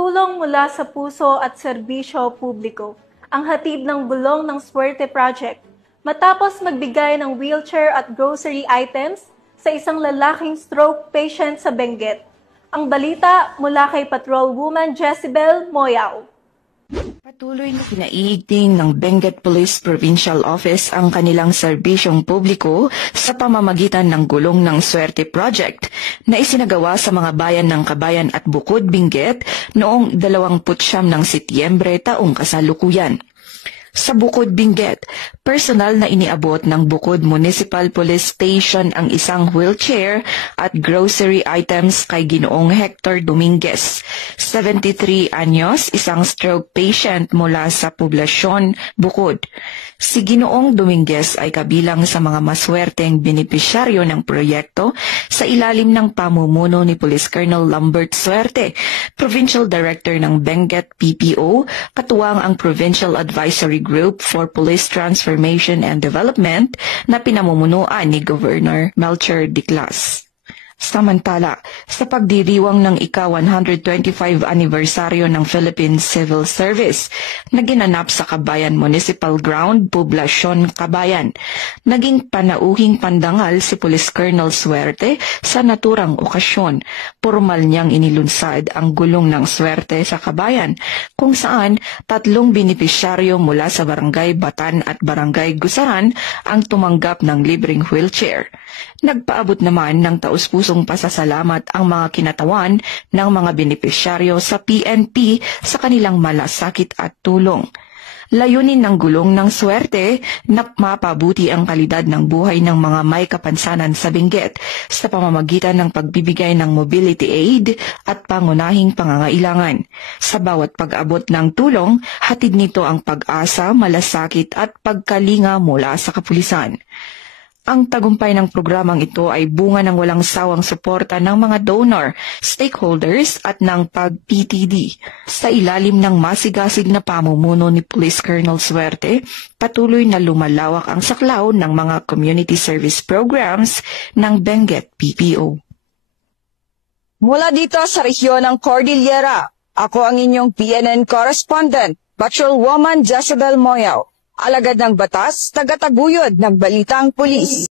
Tulong mula sa puso at serbisyo publiko, ang hatid ng Bulong ng Swerte Project, matapos magbigay ng wheelchair at grocery items sa isang lalaking stroke patient sa Benguet. Ang balita mula kay Patrolwoman Jezebel Moyao. Patuloy na pinaiigting ng Benguet Police Provincial Office ang kanilang serbisyong publiko sa pamamagitan ng Gulong ng Swerte Project na isinagawa sa mga bayan ng Kabayan at Bukod, Benguet noong 29 ng Setyembre taong kasalukuyan. Sa Bukod, Benguet, personal na iniabot ng Bukod Municipal Police Station ang isang wheelchair at grocery items kay Ginoong Hector Dominguez, 73 anyos, isang stroke patient mula sa poblasyon Bukod. Si Ginoong Dominguez ay kabilang sa mga maswerteng benepisyaryo ng proyekto sa ilalim ng pamumuno ni Police Colonel Lambert Suerte, Provincial Director ng Benguet PPO, katuwang ang Provincial Advisory Group for Police Transformation and Development na pinamumunuan ni Governor Melchor Diclas. Samantala, sa pagdiriwang ng ika-125 anibersaryo ng Philippine Civil Service na ginanap sa Kabayan Municipal Ground, Poblasyon Kabayan, naging panauhing pandangal si Police Colonel Suerte sa naturang okasyon. Pormal niyang inilunsad ang Gulong ng Swerte sa Kabayan, kung saan 3 benepisyaryo mula sa Barangay Batan at Barangay Gusaran ang tumanggap ng libreng wheelchair. Nagpaabot naman ng taus-pusong pasasalamat ang mga kinatawan ng mga benepisyaryo sa PNP sa kanilang malasakit at tulong. Layunin ng Gulong ng Swerte na mapabuti ang kalidad ng buhay ng mga may kapansanan sa Benguet sa pamamagitan ng pagbibigay ng mobility aid at pangunahing pangangailangan. Sa bawat pag-abot ng tulong, hatid nito ang pag-asa, malasakit at pagkalinga mula sa kapulisan. Ang tagumpay ng programang ito ay bunga ng walang sawang suporta ng mga donor, stakeholders at ng PAG-PTD. Sa ilalim ng masigasig na pamumuno ni Police Colonel Suerte, patuloy na lumalawak ang saklaw ng mga community service programs ng Benguet PPO. Mula dito sa rehiyon ng Cordillera, ako ang inyong PNN correspondent, Patrolwoman Jezebel Moyao. Alagad ng batas, tagataguyod ng balitang pulis.